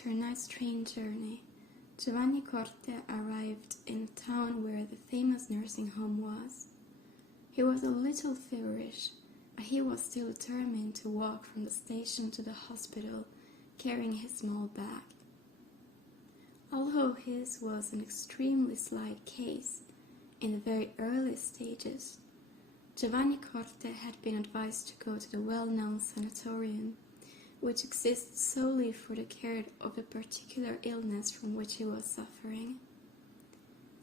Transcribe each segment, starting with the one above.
After a night's train journey, Giovanni Corte arrived in a town where the famous nursing home was. He was a little feverish, but he was still determined to walk from the station to the hospital, carrying his small bag. Although his was an extremely slight case, in the very early stages, Giovanni Corte had been advised to go to the well-known sanatorium, which exists solely for the care of a particular illness from which he was suffering.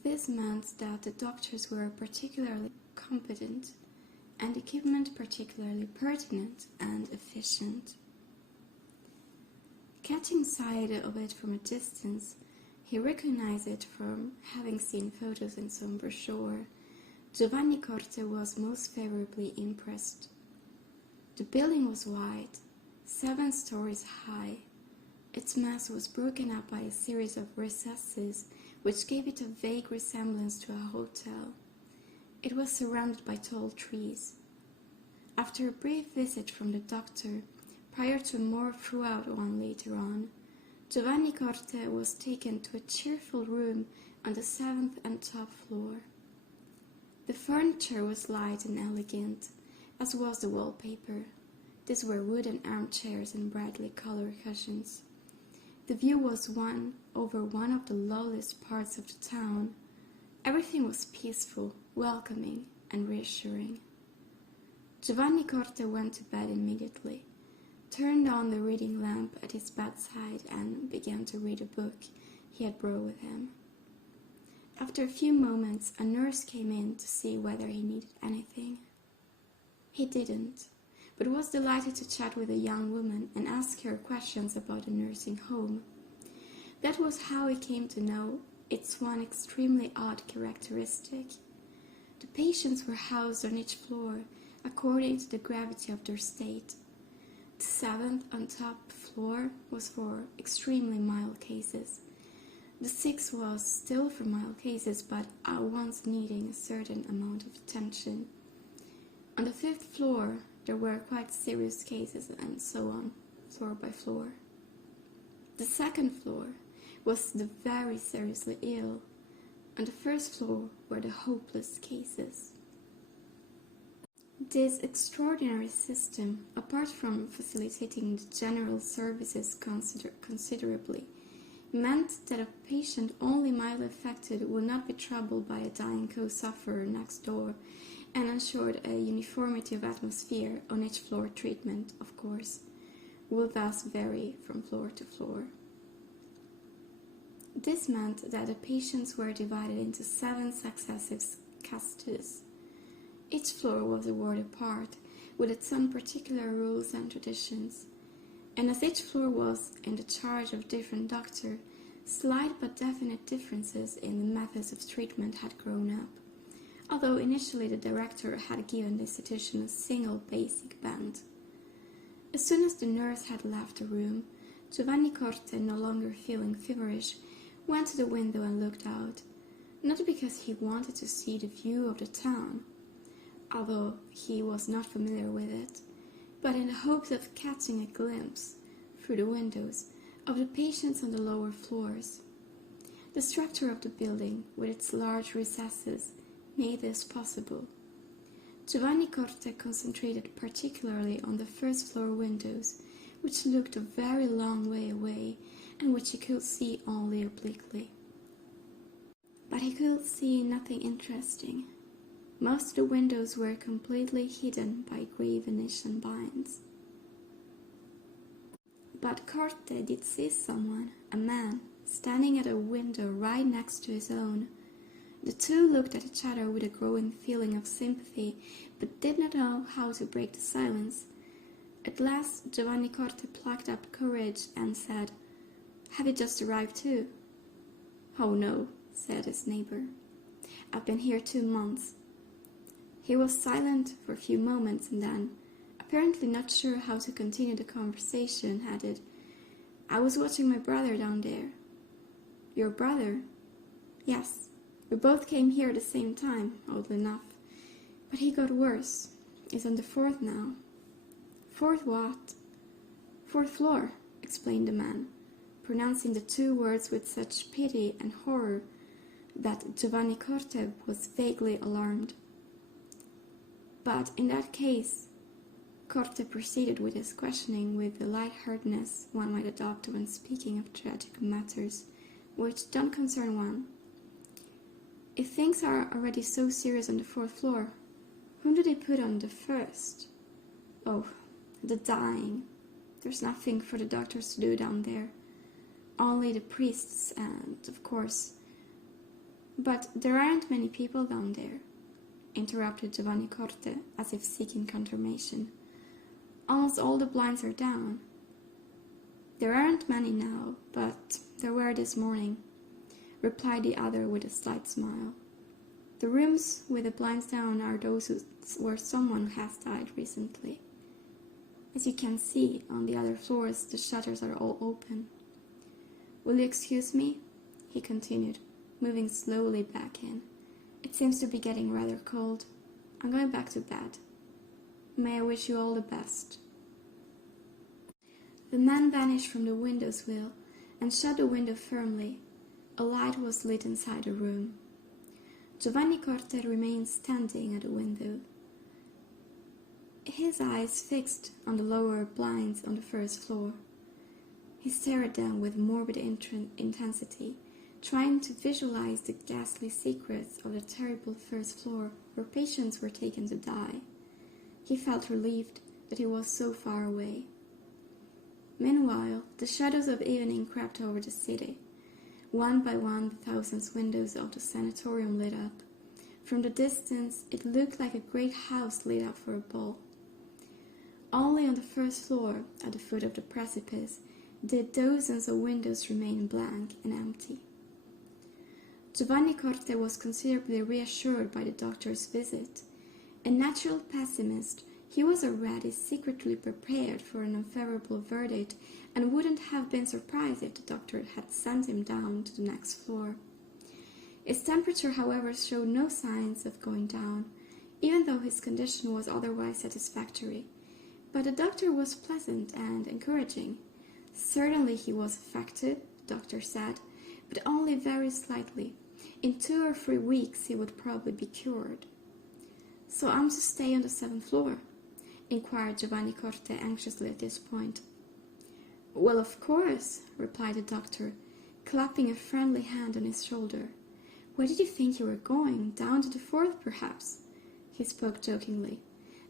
This meant that the doctors were particularly competent and equipment particularly pertinent and efficient. Catching sight of it from a distance, he recognized it from having seen photos in some brochure. Giovanni Corte was most favorably impressed. The building was wide, 7 stories high. Its mass was broken up by a series of recesses, which gave it a vague resemblance to a hotel. It was surrounded by tall trees. After a brief visit from the doctor, prior to a more thorough one later on, Giovanni Corte was taken to a cheerful room on the 7th and top floor. The furniture was light and elegant, as was the wallpaper. These were wooden armchairs and brightly colored cushions. The view was over one of the lowliest parts of the town. Everything was peaceful, welcoming, and reassuring. Giovanni Corte went to bed immediately, turned on the reading lamp at his bedside, and began to read a book he had brought with him. After a few moments, a nurse came in to see whether he needed anything. He didn't, but was delighted to chat with a young woman and ask her questions about the nursing home. That was how he came to know its one extremely odd characteristic. The patients were housed on each floor according to the gravity of their state. The 7th on top floor was for extremely mild cases. The 6th was still for mild cases, but at once needing a certain amount of attention. On the 5th floor, there were quite serious cases, and so on, floor by floor. The 2nd floor was the very seriously ill. On the 1st floor were the hopeless cases. This extraordinary system, apart from facilitating the general services considerably, meant that a patient only mildly affected would not be troubled by a dying co-sufferer next door, and ensured a uniformity of atmosphere on each floor. Treatment, of course, will thus vary from floor to floor. This meant that the patients were divided into 7 successive castes. Each floor was a ward apart, with its own particular rules and traditions, and as each floor was in the charge of a different doctor, slight but definite differences in the methods of treatment had grown up, although initially the director had given the institution a single basic band. As soon as the nurse had left the room, Giovanni Corte, no longer feeling feverish, went to the window and looked out, not because he wanted to see the view of the town, although he was not familiar with it, but in the hopes of catching a glimpse, through the windows, of the patients on the lower floors. The structure of the building, with its large recesses, made this possible. Giovanni Corte concentrated particularly on the 1st floor windows, which looked a very long way away and which he could see only obliquely. But he could see nothing interesting. Most of the windows were completely hidden by grey Venetian blinds. But Corte did see someone, a man, standing at a window right next to his own. The two looked at each other with a growing feeling of sympathy, but did not know how to break the silence. At last Giovanni Corte plucked up courage and said, "Have you just arrived too?" "Oh no," said his neighbor. "I've been here 2 months." He was silent for a few moments and then, apparently not sure how to continue the conversation, added, "I was watching my brother down there." "Your brother?" "Yes. We both came here at the same time, oddly enough. But he got worse. He's on the 4th now." "4th what?" "4th floor," explained the man, pronouncing the two words with such pity and horror that Giovanni Corte was vaguely alarmed. But in that case, Corte proceeded with his questioning with the light-heartedness one might adopt when speaking of tragic matters which don't concern one. If things are already so serious on the 4th floor, whom do they put on the 1st? Oh, the dying. There's nothing for the doctors to do down there. Only the priests and, of course... But there aren't many people down there, interrupted Giovanni Corte, as if seeking confirmation. Almost all the blinds are down. There aren't many now, but there were this morning, replied the other with a slight smile. The rooms with the blinds down are those where someone has died recently. As you can see, on the other floors the shutters are all open. Will you excuse me? He continued, moving slowly back in. It seems to be getting rather cold. I'm going back to bed. May I wish you all the best. The man vanished from the window sill and shut the window firmly. A light was lit inside the room. Giovanni Corte remained standing at the window, his eyes fixed on the lower blinds on the 1st floor. He stared at them with morbid intensity, trying to visualize the ghastly secrets of the terrible 1st floor where patients were taken to die. He felt relieved that he was so far away. Meanwhile, the shadows of evening crept over the city. One by one, the thousands windows of the sanatorium lit up. From the distance, it looked like a great house lit up for a ball. Only on the 1st floor, at the foot of the precipice, did dozens of windows remain blank and empty. Giovanni Corte was considerably reassured by the doctor's visit. A natural pessimist, he was already secretly prepared for an unfavorable verdict and wouldn't have been surprised if the doctor had sent him down to the next floor. His temperature, however, showed no signs of going down, even though his condition was otherwise satisfactory. But the doctor was pleasant and encouraging. Certainly he was affected, the doctor said, but only very slightly. In 2 or 3 weeks he would probably be cured. So I'm to stay on the 7th floor? Inquired Giovanni Corte anxiously at this point. Well, of course, replied the doctor, clapping a friendly hand on his shoulder. Where did you think you were going? Down to the 4th, perhaps? He spoke jokingly,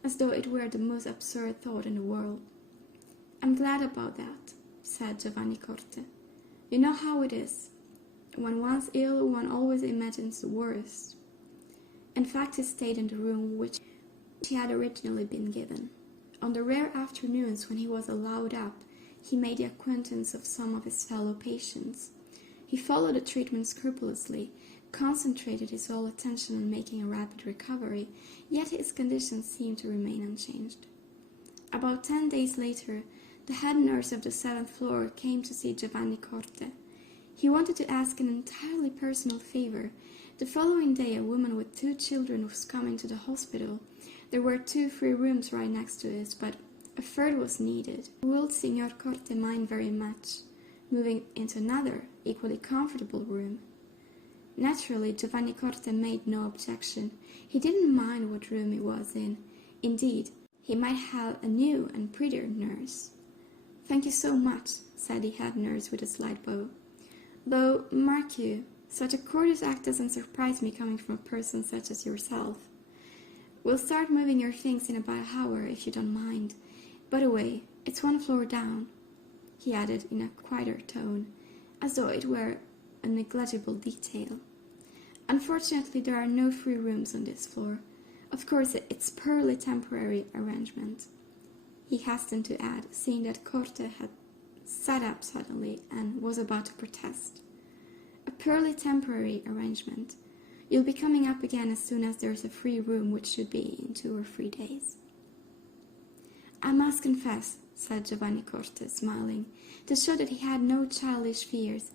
as though it were the most absurd thought in the world. I'm glad about that, said Giovanni Corte. You know how it is. When one's ill, one always imagines the worst. In fact, he stayed in the room which he had originally been given. On the rare afternoons when he was allowed up, he made the acquaintance of some of his fellow patients. He followed the treatment scrupulously, concentrated his whole attention on making a rapid recovery, yet his condition seemed to remain unchanged. About 10 days later, the head nurse of the 7th floor came to see Giovanni Corte. He wanted to ask an entirely personal favor. The following day, a woman with 2 children was coming to the hospital. There were 2 free rooms right next to it, but a third was needed. Willed Signor Corte mind very much, moving into another, equally comfortable room. Naturally, Giovanni Corte made no objection. He didn't mind what room he was in. Indeed, he might have a new and prettier nurse. Thank you so much, said the head nurse with a slight bow. Though, mark you, such a courteous act doesn't surprise me coming from a person such as yourself. We'll start moving your things in about an hour, if you don't mind. By the way, it's 1 floor down, he added in a quieter tone, as though it were a negligible detail. Unfortunately, there are no free rooms on this floor. Of course, it's purely temporary arrangement, he hastened to add, seeing that Corte had sat up suddenly and was about to protest. A purely temporary arrangement. You'll be coming up again as soon as there's a free room, which should be in 2 or 3 days. I must confess, said Giovanni Corte, smiling, to show that he had no childish fears.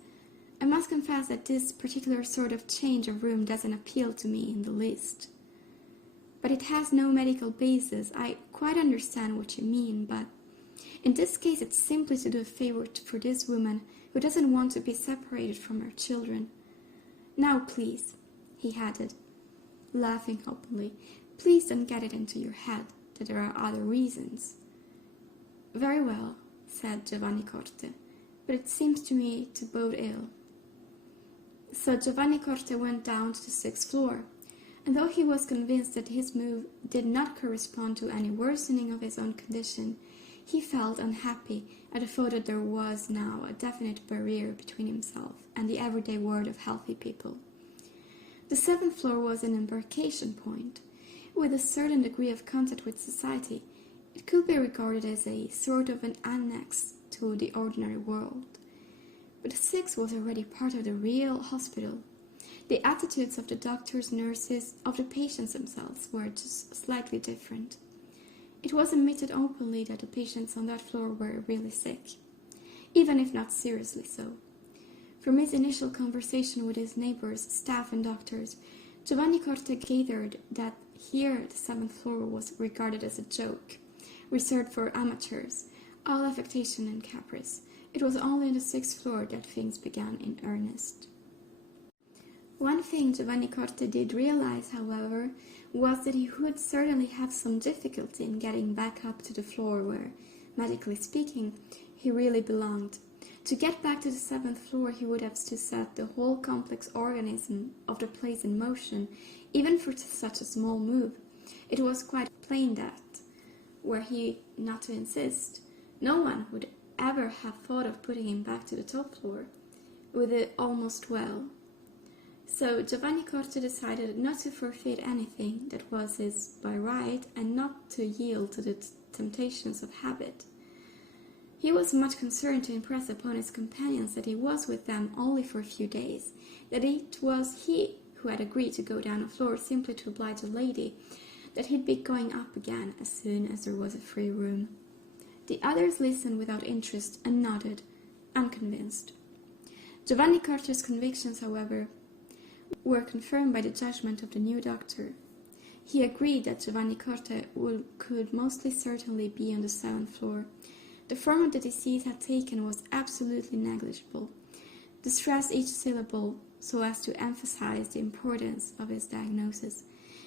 I must confess that this particular sort of change of room doesn't appeal to me in the least. But it has no medical basis. I quite understand what you mean, but in this case it's simply to do a favor for this woman who doesn't want to be separated from her children. Now please, he added, laughing openly, please don't get it into your head that there are other reasons. Very well, said Giovanni Corte, but it seems to me to bode ill. So Giovanni Corte went down to the 6th floor, and though he was convinced that his move did not correspond to any worsening of his own condition, he felt unhappy at the thought that there was now a definite barrier between himself and the everyday world of healthy people. The 7th floor was an embarkation point. With a certain degree of contact with society, it could be regarded as a sort of an annex to the ordinary world. But the 6th was already part of the real hospital. The attitudes of the doctors, nurses, of the patients themselves were just slightly different. It was admitted openly that the patients on that floor were really sick, even if not seriously so. From his initial conversation with his neighbors, staff and doctors, Giovanni Corte gathered that here the 7th floor was regarded as a joke, reserved for amateurs, all affectation and caprice. It was only on the 6th floor that things began in earnest. One thing Giovanni Corte did realize, however, was that he would certainly have some difficulty in getting back up to the floor where, medically speaking, he really belonged. To get back to the 7th floor, he would have to set the whole complex organism of the place in motion, even for such a small move. It was quite plain that, were he not to insist, no one would ever have thought of putting him back to the top floor, with it almost well. So Giovanni Corte decided not to forfeit anything that was his by right and not to yield to the temptations of habit. He was much concerned to impress upon his companions that he was with them only for a few days, that it was he who had agreed to go down a floor simply to oblige a lady, that he'd be going up again as soon as there was a free room. The others listened without interest and nodded, unconvinced. Giovanni Corte's convictions, however, were confirmed by the judgment of the new doctor. He agreed that Giovanni Corte could mostly certainly be on the 7th floor. The form of the disease had taken was absolutely negligible. To stress each syllable so as to emphasize the importance of his diagnosis.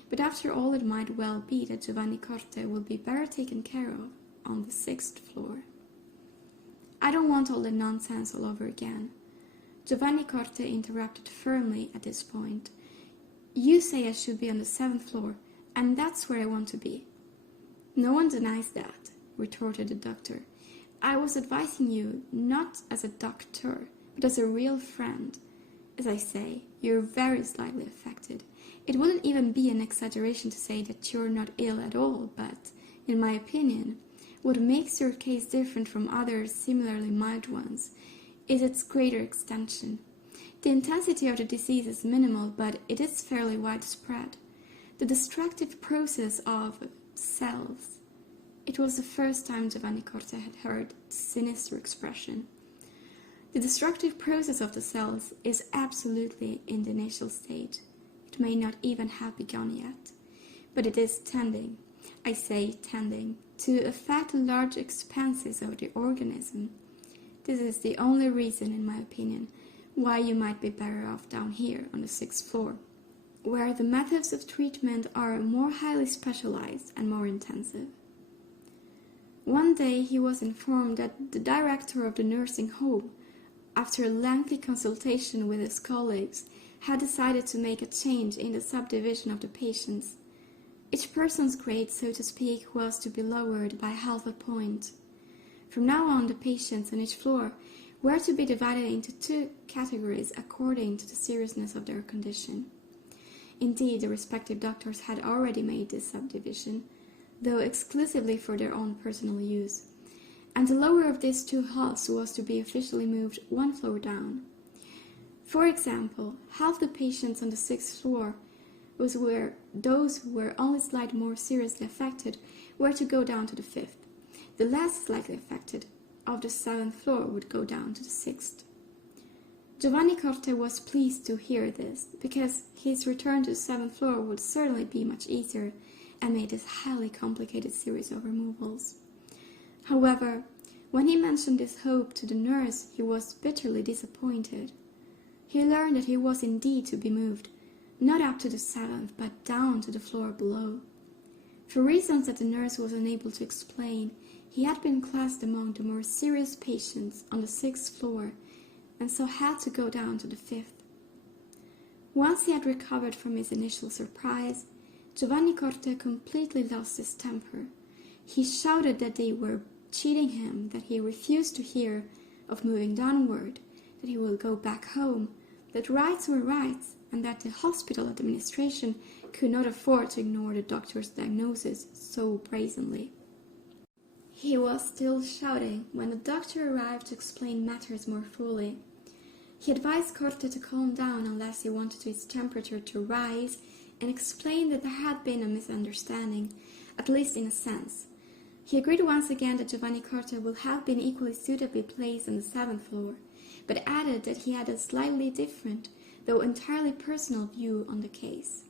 But after all, it might well be that Giovanni Corte would be better taken care of on the 6th floor. I don't want all the nonsense all over again. Giovanni Corte interrupted firmly at this point. You say I should be on the 7th floor, and that's where I want to be. No one denies that, retorted the doctor. I was advising you not as a doctor, but as a real friend. As I say, you're very slightly affected. It wouldn't even be an exaggeration to say that you're not ill at all, but, in my opinion, what makes your case different from other similarly mild ones is its greater extension. The intensity of the disease is minimal, but it is fairly widespread. The destructive process of cells. It was the first time Giovanni Corte had heard the sinister expression. The destructive process of the cells is absolutely in the initial stage. It may not even have begun yet, but it is tending, I say tending, to affect large expanses of the organism. This is the only reason, in my opinion, why you might be better off down here on the 6th floor, where the methods of treatment are more highly specialized and more intensive. One day he was informed that the director of the nursing home, after a lengthy consultation with his colleagues, had decided to make a change in the subdivision of the patients. Each person's grade, so to speak, was to be lowered by half a point. From now on, the patients on each floor were to be divided into 2 categories according to the seriousness of their condition. Indeed, the respective doctors had already made this subdivision, though exclusively for their own personal use, and the lower of these 2 halves was to be officially moved 1 floor down. For example, half the patients on the 6th floor, those who were only slightly more seriously affected, were to go down to the 5th. The less slightly affected of the 7th floor would go down to the 6th. Giovanni Corte was pleased to hear this, because his return to the 7th floor would certainly be much easier amid this highly complicated series of removals. However, When he mentioned this hope to the nurse, he was bitterly disappointed. He learned that he was indeed to be moved, not up to the 7th, but down to the floor below. For reasons that the nurse was unable to explain, he had been classed among the more serious patients on the 6th floor, and so had to go down to the 5th. Once he had recovered from his initial surprise, Giovanni Corte completely lost his temper. He shouted that they were cheating him, that he refused to hear of moving downward, that he will go back home, that rights were rights, and that the hospital administration could not afford to ignore the doctor's diagnosis so brazenly. He was still shouting when the doctor arrived to explain matters more fully. He advised Corte to calm down unless he wanted his temperature to rise, and explained that there had been a misunderstanding, at least in a sense. He agreed once again that Giovanni Corte would have been equally suitably placed on the 7th floor, but added that he had a slightly different, though entirely personal view on the case.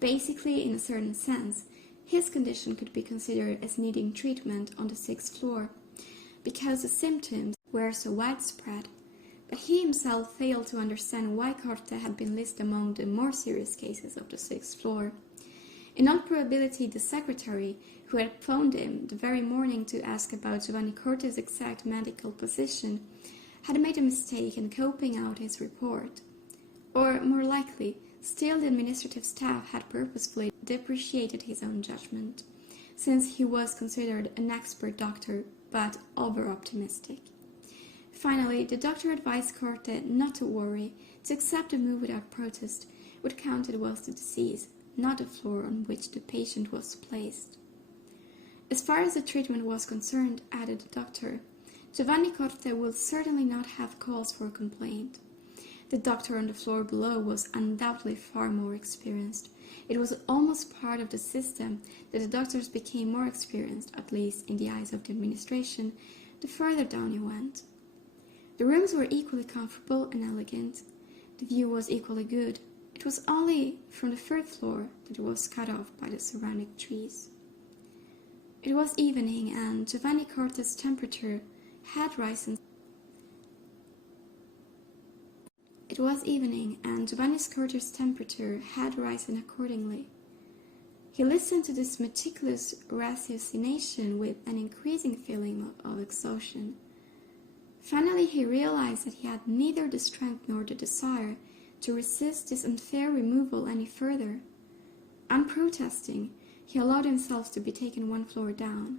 Basically, in a certain sense, his condition could be considered as needing treatment on the 6th floor, because the symptoms were so widespread, but he himself failed to understand why Corte had been listed among the more serious cases of the 6th floor. In all probability, the secretary, who had phoned him the very morning to ask about Giovanni Corte's exact medical position, had made a mistake in copying out his report. Or, more likely, still the administrative staff had purposefully depreciated his own judgment, since he was considered an expert doctor, but over-optimistic. Finally, the doctor advised Corte not to worry, to accept the move without protest. What counted was the disease, not the floor on which the patient was placed. As far as the treatment was concerned, added the doctor, Giovanni Corte will certainly not have cause for complaint. The doctor on the floor below was undoubtedly far more experienced. It was almost part of the system that the doctors became more experienced, at least in the eyes of the administration, the further down you went. The rooms were equally comfortable and elegant. The view was equally good. It was only from the 3rd floor that it was cut off by the surrounding trees. It was evening, and Giovanni Corte's temperature had risen. Accordingly. He listened to this meticulous ratiocination with an increasing feeling of exhaustion. Finally, he realized that he had neither the strength nor the desire to resist this unfair removal any further. Unprotesting, he allowed himself to be taken 1 floor down.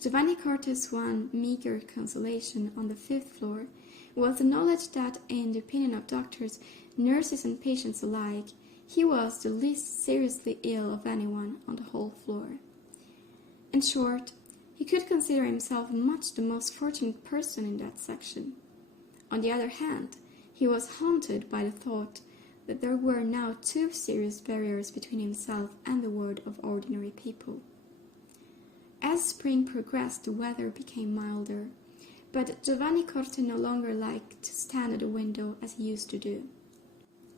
Giovanni Corte's one meager consolation on the 5th floor was the knowledge that, in the opinion of doctors, nurses and patients alike, he was the least seriously ill of anyone on the whole floor. In short, he could consider himself much the most fortunate person in that section. On the other hand, he was haunted by the thought that there were now 2 serious barriers between himself and the world of ordinary people. As spring progressed, the weather became milder, but Giovanni Corte no longer liked to stand at a window as he used to do.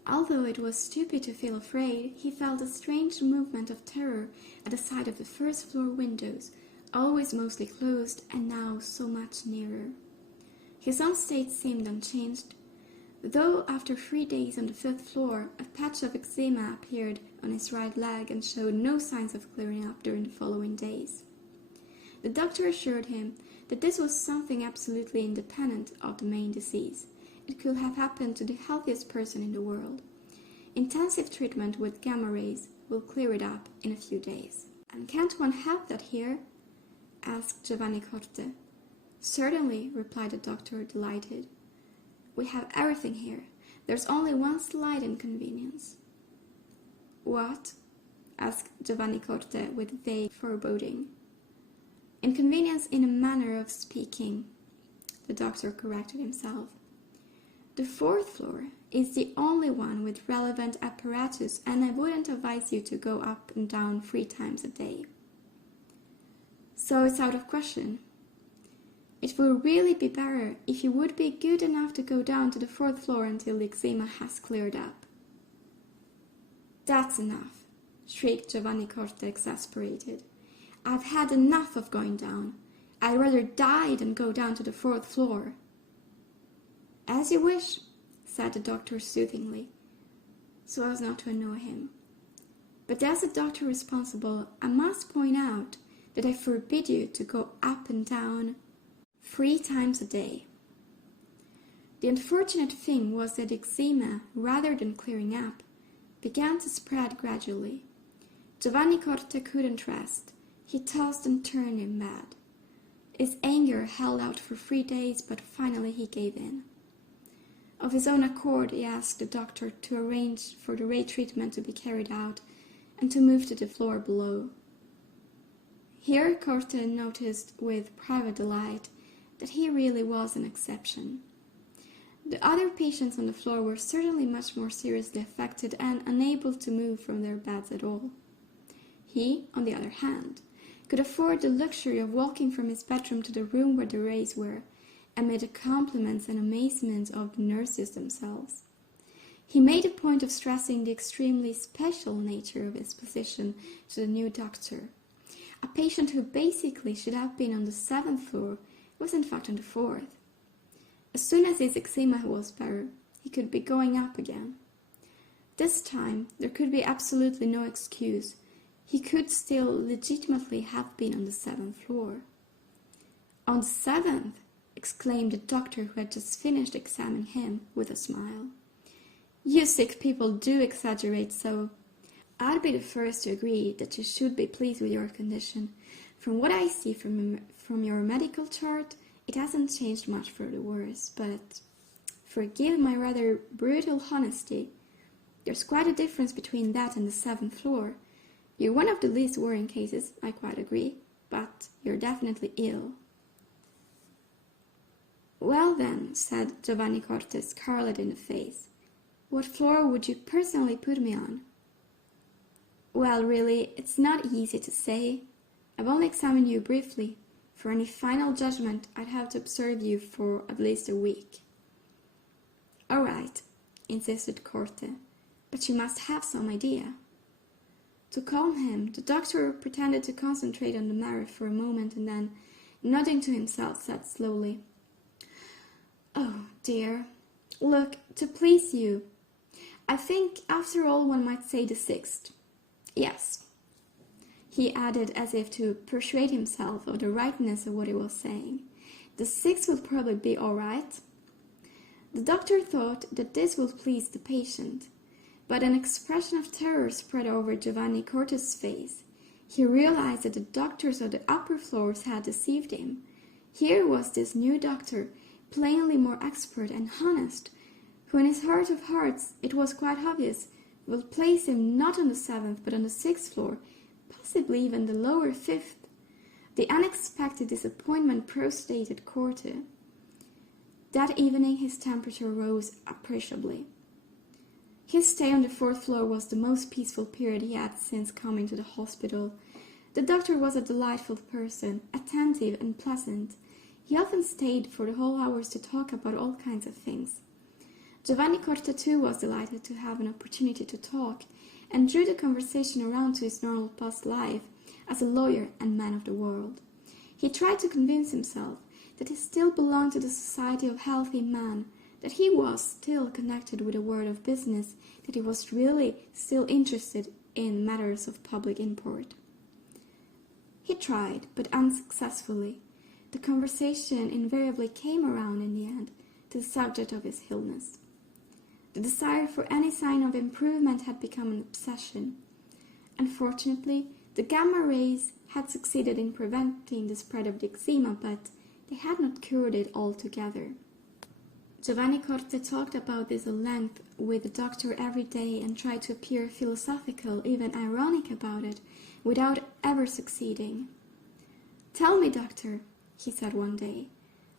Although it was stupid to feel afraid, he felt a strange movement of terror at the sight of the 1st floor windows, always mostly closed and now so much nearer. His own state seemed unchanged, though after 3 days on the 5th floor, a patch of eczema appeared on his right leg and showed no signs of clearing up during the following days. The doctor assured him that this was something absolutely independent of the main disease. It could have happened to the healthiest person in the world. Intensive treatment with gamma rays will clear it up in a few days. "And can't one have that here?" asked Giovanni Corte. "Certainly," replied the doctor, delighted. "We have everything here. There's only one slight inconvenience." "What?" asked Giovanni Corte with vague foreboding. "Inconvenience in a manner of speaking," the doctor corrected himself. "The 4th floor is the only one with relevant apparatus, and I wouldn't advise you to go up and down 3 times a day." "So it's out of question." "It will really be better if you would be good enough to go down to the 4th floor until the eczema has cleared up." "That's enough," shrieked Giovanni Corte, exasperated. "I've had enough of going down. I'd rather die than go down to the 4th floor. As you wish, said the doctor soothingly, so as not to annoy him. But as a doctor responsible, I must point out that I forbid you to go up and down 3 times a day. The unfortunate thing was that eczema, rather than clearing up, began to spread gradually. Giovanni Corte couldn't rest. He tossed and turned in bed. His anger held out for 3 days, but finally he gave in. Of his own accord, he asked the doctor to arrange for the ray treatment to be carried out and to move to the floor below. Here Corte noticed with private delight that he really was an exception. The other patients on the floor were certainly much more seriously affected and unable to move from their beds at all. He, on the other hand, could afford the luxury of walking from his bedroom to the room where the rays were, amid the compliments and amazement of the nurses themselves. He made a point of stressing the extremely special nature of his position to the new doctor. A patient who basically should have been on the 7th floor was in fact on the 4th. As soon as his eczema was better, he could be going up again. This time, there could be absolutely no excuse. He could still legitimately have been on the 7th floor. On the 7th, exclaimed the doctor who had just finished examining him with a smile. You sick people do exaggerate so. I'd be the first to agree that you should be pleased with your condition. From what I see from your medical chart, it hasn't changed much for the worse, but forgive my rather brutal honesty. There's quite a difference between that and the 7th floor. You're one of the least worrying cases, I quite agree, but you're definitely ill. Well then, said Giovanni Corte, scarlet in the face, what floor would you personally put me on? Well, really, it's not easy to say. I've only examined you briefly. For any final judgment, I'd have to observe you for at least a week. All right, insisted Corte, but you must have some idea. To calm him, the doctor pretended to concentrate on the matter for a moment and then, nodding to himself, said slowly, Oh, dear. Look, to please you, I think, after all, one might say the 6th. Yes, he added as if to persuade himself of the rightness of what he was saying. The 6th will probably be all right. The doctor thought that this would please the patient, but an expression of terror spread over Giovanni Corte's face. He realized that the doctors of the upper floors had deceived him. Here was this new doctor, plainly more expert and honest, who in his heart of hearts, it was quite obvious, will place him not on the 7th but on the 6th floor, possibly even the lower 5th. The unexpected disappointment prostrated Corte. That evening his temperature rose appreciably. His stay on the 4th floor was the most peaceful period he had since coming to the hospital. The doctor was a delightful person, attentive and pleasant. He often stayed for the whole hours to talk about all kinds of things. Giovanni Corte too was delighted to have an opportunity to talk, and drew the conversation around to his normal past life as a lawyer and man of the world. He tried to convince himself that he still belonged to the society of healthy men, that he was still connected with the world of business, that he was really still interested in matters of public import. He tried, but unsuccessfully. The conversation invariably came around in the end to the subject of his illness. The desire for any sign of improvement had become an obsession. Unfortunately, the gamma rays had succeeded in preventing the spread of the eczema, but they had not cured it altogether. Giovanni Corte talked about this at length with the doctor every day and tried to appear philosophical, even ironic about it, without ever succeeding. "Tell me, doctor," he said one day,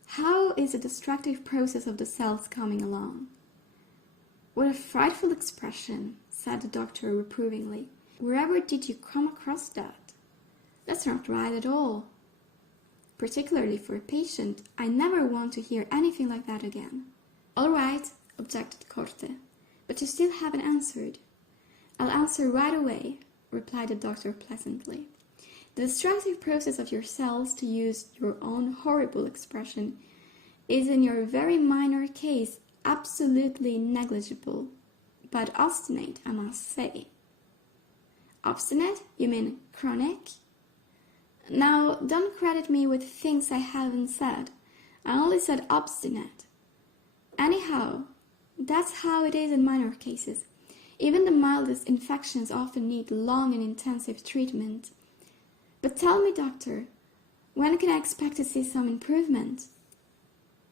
"how is the destructive process of the cells coming along?" "What a frightful expression," said the doctor reprovingly. "Wherever did you come across that? That's not right at all. Particularly for a patient, I never want to hear anything like that again." "All right," objected Corte, "but you still haven't answered." "I'll answer right away," replied the doctor pleasantly. The destructive process of your cells, to use your own horrible expression, is in your very minor case absolutely negligible, but obstinate, I must say. Obstinate? You mean chronic? Now, don't credit me with things I haven't said. I only said obstinate. Anyhow, that's how it is in minor cases. Even the mildest infections often need long and intensive treatment. But tell me, doctor, when can I expect to see some improvement?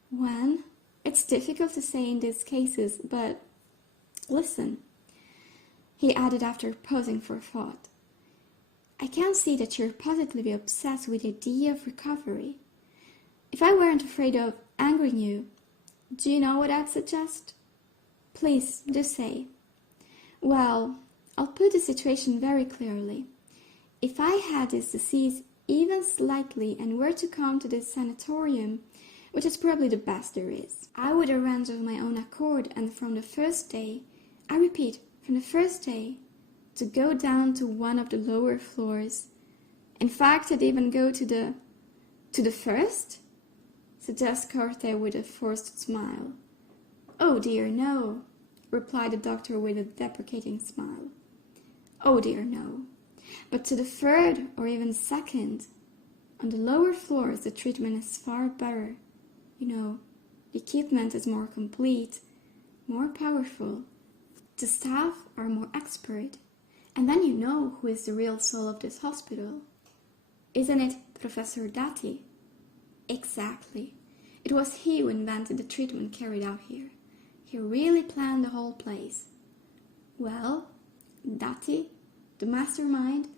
When? It's difficult to say in these cases, but listen, he added after pausing for thought. I can see that you're positively obsessed with the idea of recovery. If I weren't afraid of angering you, do you know what I'd suggest? Please, do say. Well, I'll put the situation very clearly. If I had this disease even slightly and were to come to this sanatorium, which is probably the best there is, I would arrange of my own accord, and from the first day, I repeat, from the first day, to go down to one of the lower floors. In fact, I'd even go to the first? Suggests Corte with a forced smile. Oh dear, no, replied the doctor with a deprecating smile. Oh dear, no. But to the third or even second. On the lower floors, the treatment is far better. You know, the equipment is more complete, more powerful. The staff are more expert. And then you know who is the real soul of this hospital. Isn't it Professor Dati? Exactly. It was he who invented the treatment carried out here. He really planned the whole place. Well, Dati, the mastermind,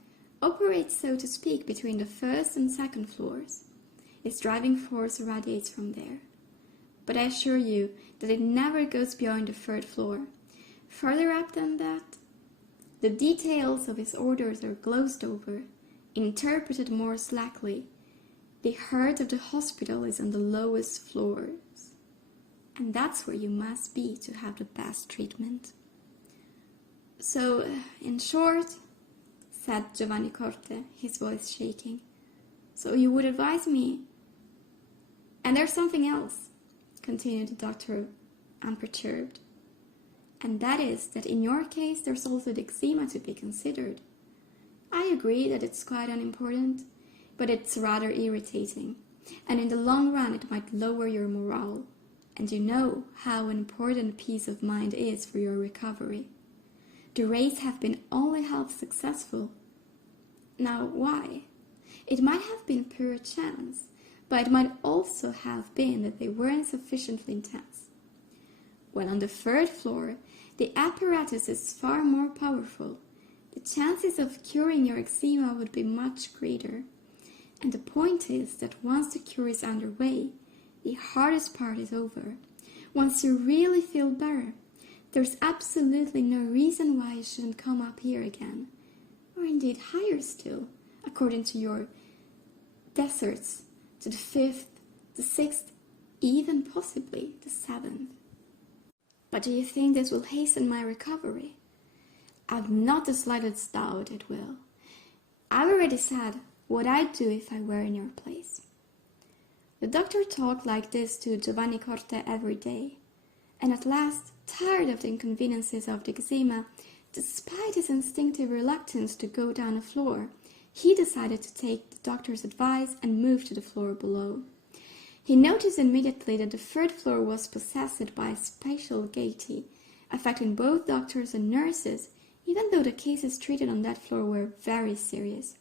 operates, so to speak, between the first and second floors. Its driving force radiates from there. But I assure you that it never goes beyond the third floor. Further up than that, the details of his orders are glozed over, interpreted more slackly. The heart of the hospital is on the lowest floors. And that's where you must be to have the best treatment. So, in short, said Giovanni Corte, his voice shaking, so you would advise me. And there's something else, continued the doctor, unperturbed. And that is that in your case there's also the eczema to be considered. I agree that it's quite unimportant, but it's rather irritating, and in the long run it might lower your morale, and you know how important peace of mind is for your recovery. The rays have been only half successful. Now, why? It might have been pure chance, but it might also have been that they weren't sufficiently intense. When on the third floor, the apparatus is far more powerful. The chances of curing your eczema would be much greater. And the point is that once the cure is underway, the hardest part is over. Once you really feel better, there's absolutely no reason why you shouldn't come up here again. Or indeed higher still, according to your deserts, to the 5th, the 6th, even possibly the 7th. But do you think this will hasten my recovery? I've not the slightest doubt it will. I've already said what I'd do if I were in your place. The doctor talked like this to Giovanni Corte every day, and at last, tired of the inconveniences of the eczema, despite his instinctive reluctance to go down a floor, he decided to take the doctor's advice and move to the floor below. He noticed immediately that the third floor was possessed by a spatial gaiety, affecting both doctors and nurses, even though the cases treated on that floor were very serious.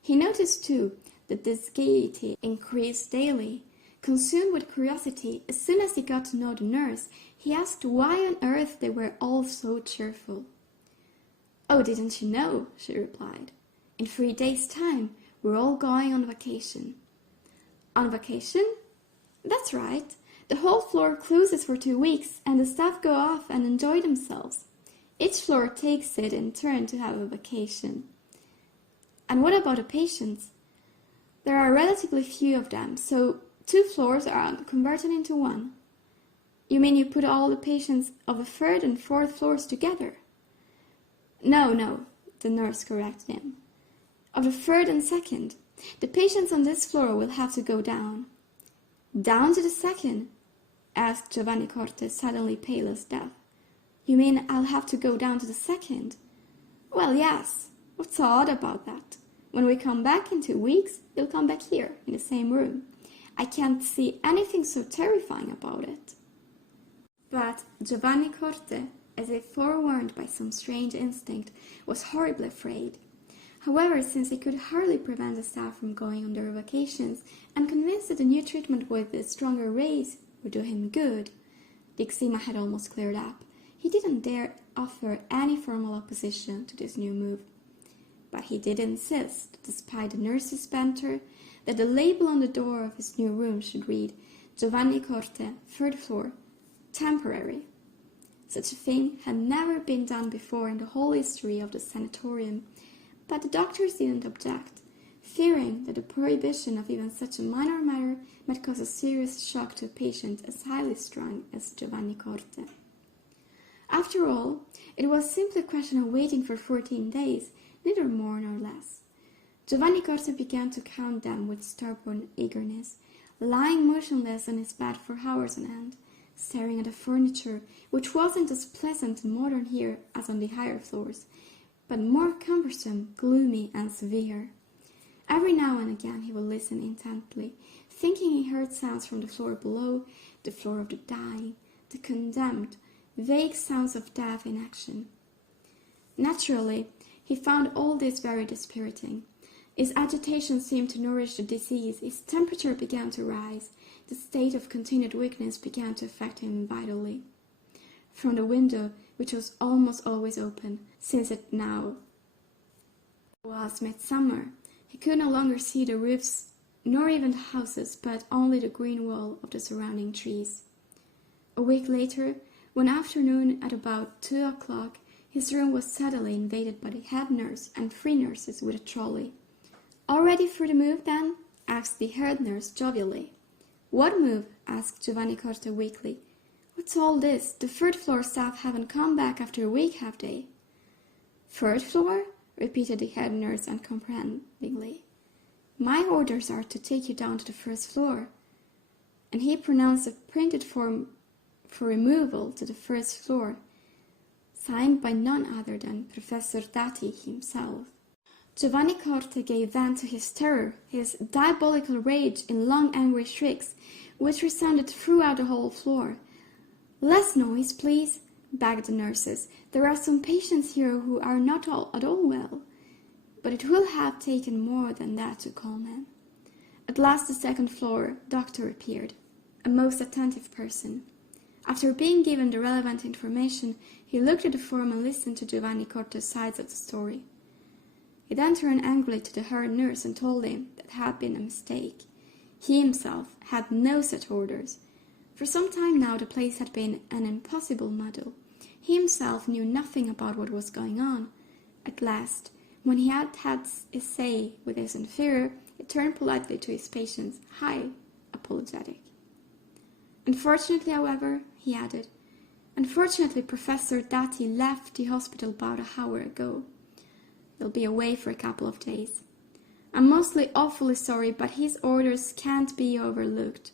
He noticed, too, that this gaiety increased daily. Consumed with curiosity, as soon as he got to know the nurse, he asked why on earth they were all so cheerful. "Oh, didn't you know?" she replied. "In 3 days' time, we're all going on vacation." "On vacation?" "That's right. The whole floor closes for 2 weeks, and the staff go off and enjoy themselves. Each floor takes it in turn to have a vacation." "And what about the patients?" "There are relatively few of them, so 2 floors are converted into 1. "You mean you put all the patients of the 3rd and 4th floors together?" No, the nurse corrected him. Of the third and second. The patients on this floor will have to go down. Down to the second? Asked Giovanni Corte, suddenly pale as death. You mean I'll have to go down to the second? Well, yes. What's odd about that? When we come back in 2 weeks, you'll come back here, in the same room. I can't see anything so terrifying about it. But Giovanni Corte, as if forewarned by some strange instinct, was horribly afraid. However, since he could hardly prevent the staff from going on their vacations, and convinced that the new treatment with the stronger rays would do him good, the eczema had almost cleared up. He didn't dare offer any formal opposition to this new move. But he did insist, despite the nurse's banter, that the label on the door of his new room should read, Giovanni Corte, 3rd floor, temporary. Such a thing had never been done before in the whole history of the sanatorium, but the doctors didn't object, fearing that the prohibition of even such a minor matter might cause a serious shock to a patient as highly strung as Giovanni Corte. After all, it was simply a question of waiting for 14 days, neither more nor less. Giovanni Corte began to count them with stubborn eagerness, lying motionless on his bed for hours on end, staring at the furniture, which wasn't as pleasant and modern here as on the higher floors, but more cumbersome, gloomy, and severe. Every now and again he would listen intently, thinking he heard sounds from the floor below, the floor of the dying, the condemned, vague sounds of death in action. Naturally, he found all this very dispiriting. His agitation seemed to nourish the disease, his temperature began to rise, the state of continued weakness began to affect him vitally. From the window, which was almost always open, since it now was midsummer, he could no longer see the roofs, nor even the houses, but only the green wall of the surrounding trees. A week later, one afternoon at about 2 o'clock, his room was suddenly invaded by the head nurse and 3 nurses with a trolley. "All ready for the move, then?" asked the head nurse jovially. "What move?" asked Giovanni Corte weakly. "What's all this? The 3rd floor staff haven't come back after a week, have they?" "3rd floor?" repeated the head nurse uncomprehendingly. "My orders are to take you down to the 1st floor." And he pronounced a printed form for removal to the 1st floor, signed by none other than Professor Dati himself. Giovanni Corte gave vent to his terror, his diabolical rage in long angry shrieks, which resounded throughout the whole floor. "Less noise, please," begged the nurses. "There are some patients here who are not at all well." But it will have taken more than that to calm him. At last the 2nd floor doctor appeared, a most attentive person. After being given the relevant information, he looked at the form and listened to Giovanni Corte's sides of the story. He then turned angrily to the head nurse and told him that had been a mistake. He himself had no such orders. For some time now the place had been an impossible muddle. He himself knew nothing about what was going on. At last, when he had had his say with his inferior, he turned politely to his patients, high apologetic. "Unfortunately, however," he added, "unfortunately Professor Dati left the hospital about an hour ago. He'll be away for a couple of days. I'm mostly awfully sorry, but his orders can't be overlooked.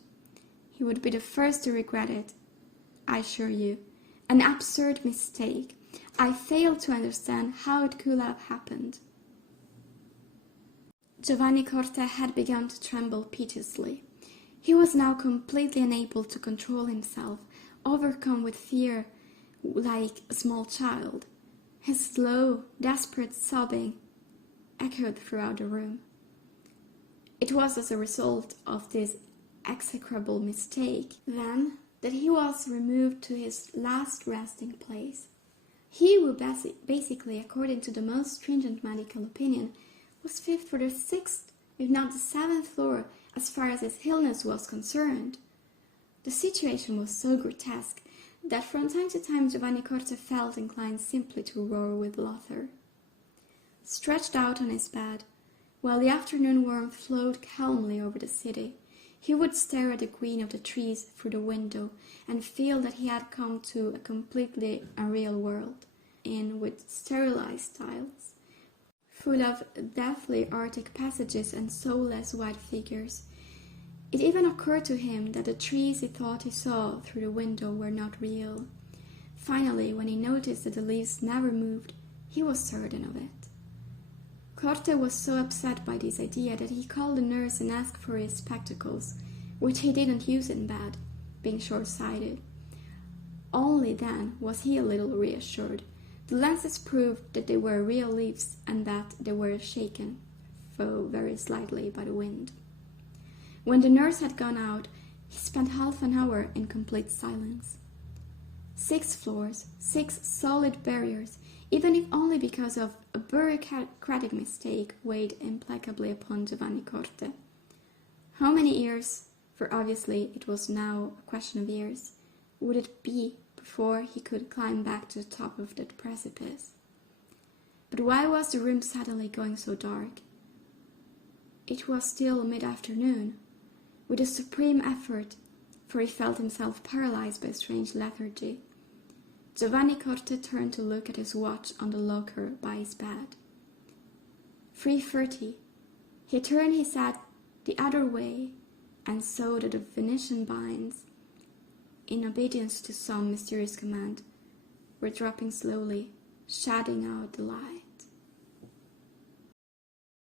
He would be the first to regret it, I assure you. An absurd mistake. I fail to understand how it could have happened." Giovanni Corte had begun to tremble piteously. He was now completely unable to control himself, overcome with fear like a small child. His slow, desperate sobbing echoed throughout the room. It was as a result of this execrable mistake, then, that he was removed to his last resting place. He who basically, according to the most stringent medical opinion, was fit for the 6th, if not the 7th floor, as far as his illness was concerned. The situation was so grotesque that from time to time Giovanni Corte felt inclined simply to roar with laughter. Stretched out on his bed, while the afternoon warmth flowed calmly over the city, he would stare at the green of the trees through the window and feel that he had come to a completely unreal world, in with sterilized tiles, full of deathly arctic passages and soulless white figures. It even occurred to him that the trees he thought he saw through the window were not real. Finally, when he noticed that the leaves never moved, he was certain of it. Corte was so upset by this idea that he called the nurse and asked for his spectacles, which he didn't use in bed, being short-sighted. Only then was he a little reassured. The lenses proved that they were real leaves and that they were shaken, though very slightly, by the wind. When the nurse had gone out, he spent half an hour in complete silence. 6 floors, 6 solid barriers, even if only because of a bureaucratic mistake, weighed implacably upon Giovanni Corte. How many years, for obviously it was now a question of years, would it be before he could climb back to the top of that precipice? But why was the room suddenly going so dark? It was still mid-afternoon. With a supreme effort, for he felt himself paralyzed by a strange lethargy, Giovanni Corte turned to look at his watch on the locker by his bed. 3:30. He turned his head the other way and saw that the Venetian blinds, in obedience to some mysterious command, were dropping slowly, shutting out the light.